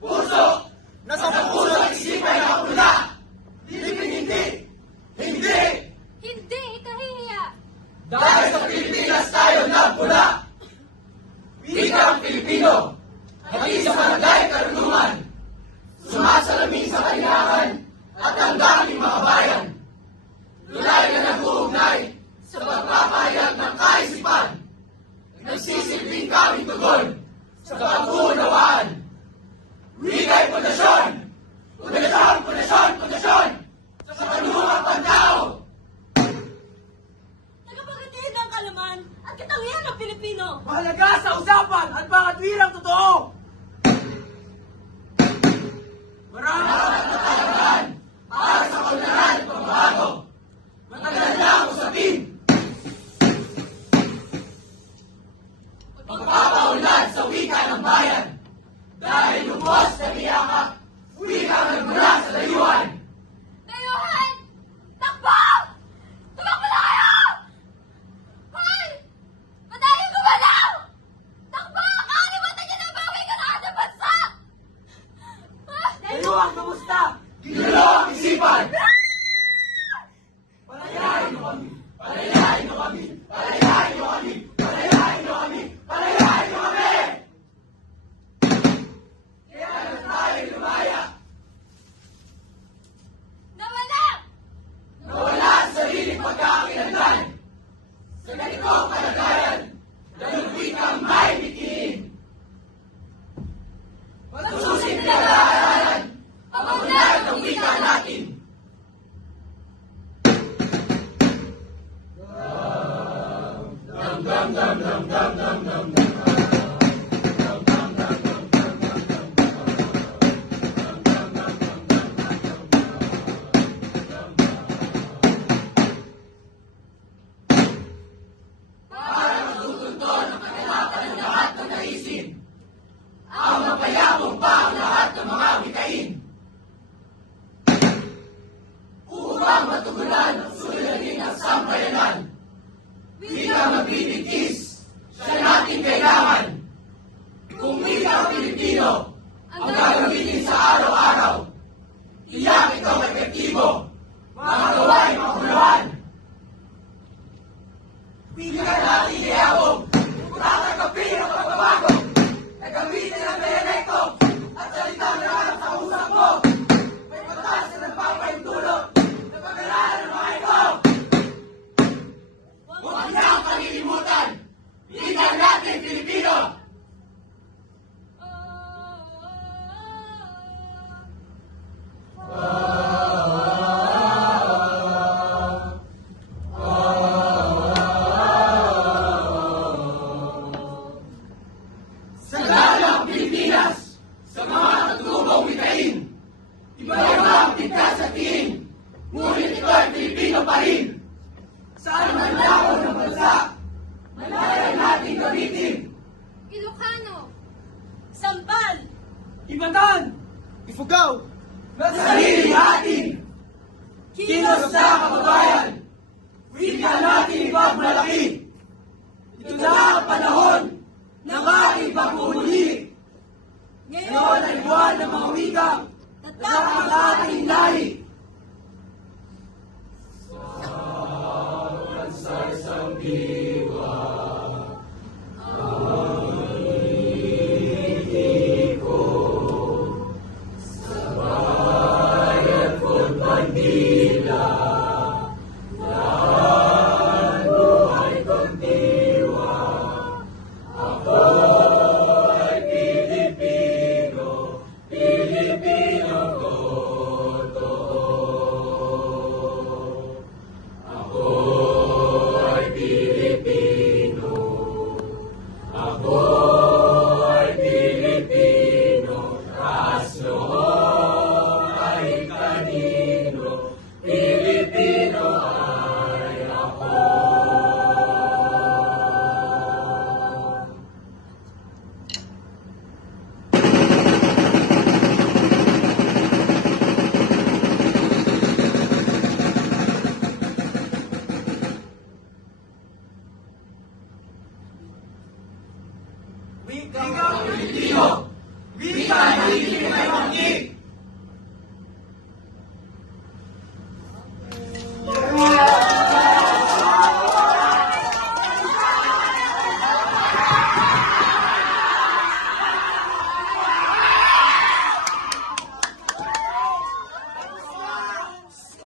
puso, nasa puso at isipan ng pula. Lipin hindi! Hindi! Hindi ikahihiya! Dahil sa Pilipinas tayo nagpula! Wikang Pilipino, hati sa barangay karunungan, sumasalamin sa kalilangan at ang daming mga bayan. Tulay na nag-uugnay sa pagpapahayag ng kaisipan. Nagsisilbing kaming tugon sa pag-uunawaan. Wika'y pundasyon! Pundasyon! Pundasyon! Pundasyon! Sa kanungang pantao! Tagapagdating ng kalaman at katangian ng Pilipino! Mahalaga sa usapan at pangatwirang totoo! Maraming natalagaan para sa kaunlaran at pagbabago. Matagal na ang usapin. Pagpapaunlad sa wika ng bayan. Dahil lubos na biyaka, wika nagmula sa layuan. Dayuhan! Takbo! Tumakbo na kayo! Hoy! Padayon gumalaw! Takbo! Kakalimutan niyo na bawi ka na sa bansa! Layuan, kamusta? Ginalo ang isipan! Palayain mo kami! Palayain mo kami! Palayain mo kami! Palayain mo kami! Palayain mo kami! Kaya na tayo lumaya! Nawala! Nawala ang sariling pagkakakilanlan! Sa ganitong kalagayan, dalawin kang may bitiin! Matusin na alaaralan ang unlad ng wika natin! Para matutunton ang kaganapan ng lahat ng naisin, ang mapayabong pa ang lahat ng mga wikain. Upang matugunan ang suliranin ng sambayanan, wika magbibigkis, siya natin kailangan. Kung wika ang Pilipino, ang gagamitin sa araw-araw, tiyak ikaw epektibo, mga gawain makulahan. Wika natin iyabong, utakang kapil ang pagbabago, nagamitin ang dialekto at salitang lahat sa usap mo. May batas na nagpapahintulot na pag-aralan ng mga ito. Huwag niyang kalilimutan, wika natin Pilipino. Sa dalang Pilipinas, sa mga natutubong wikain, iba-iba ang tigkas at tingin, ngunit ito ay Pilipino pa rin. Saan man lako ng bansa, malaya natin gamitin. Ilocano! Sampal! Ibatan! Ifugao! Sa sarili natin! Kilos na kababayan! Wika natin ipagmalaki! Ito na ang panahon ng ating pagmumuli! Ngayon ay buwan ng mga wikang tatak ang ating lahi! Sa isang diwa, Wikang Pilipino! Wikang ka nahihili ngayon.